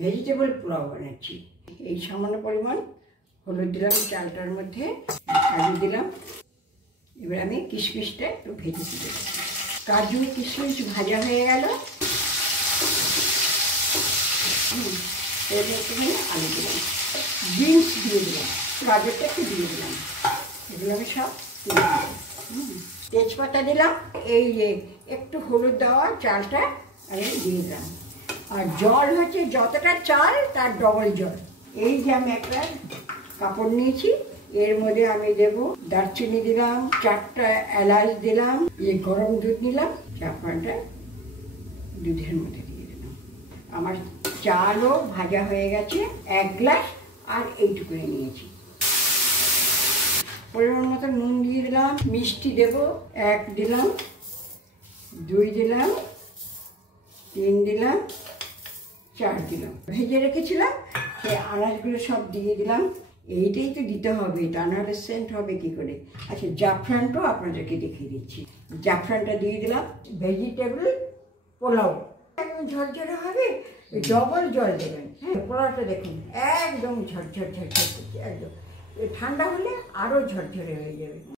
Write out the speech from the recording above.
Vegetable pulao বানাচ্ছি। এই সামান্য পরিমাণ হলুদ দিলাম চালটার মধ্যে, কাজু দিলাম। এবার আমি কিশমিশটা একটু ভেজে দিলাম। কাজু কিশমিশ ভাজা হয়ে গেল। এর মধ্যে আলু দিলাম, বিনস দিয়ে দিলাম, গাজরটা একটু দিয়ে দিলাম। এগুলো আমি সব তেজপাতা দিলাম। এই যে একটু হলুদ দেওয়া চালটা আমি দিয়ে দিলাম। আর জল হচ্ছে যতটা চাল তার ডবল জল। এই যে আমি একটা কাপড় নিয়েছি, এর মধ্যে আমি দেব দারচিনি দিলাম, 4টা এলাচ দিলাম, এই গরম দুধ নিলাম, চাপানটা দুধের মধ্যে দিয়ে দিলাম। আমার চালও ভাজা হয়ে গেছে, 1 গ্লাস, আর এইটুকু নিয়েছি। পরিমাণ মতো নুন দিয়ে দিলাম, মিষ্টি দেব 1 দিলাম, 2 দিলাম, 3 দিলাম, 4 দিলাম। ভেজে রেখেছিলাম সেই আনাজগুলো সব দিয়ে দিলাম। এইটাই তো দিতে হবে, তা নাহলে সেন্ট হবে কি করে। আচ্ছা, জাফরানটাও আপনাদেরকে দেখিয়ে দিচ্ছি। জাফরানটা দিয়ে দিলাম। ভেজিটেবল পোলাও একদম ঝরঝরে হবে, ডবল জল দেবেন। হ্যাঁ, পোলাওটা দেখুন একদম ঝরঝর ঝরঝর করছে, একদম ঠান্ডা হলে আরও ঝরঝরে হয়ে যাবে।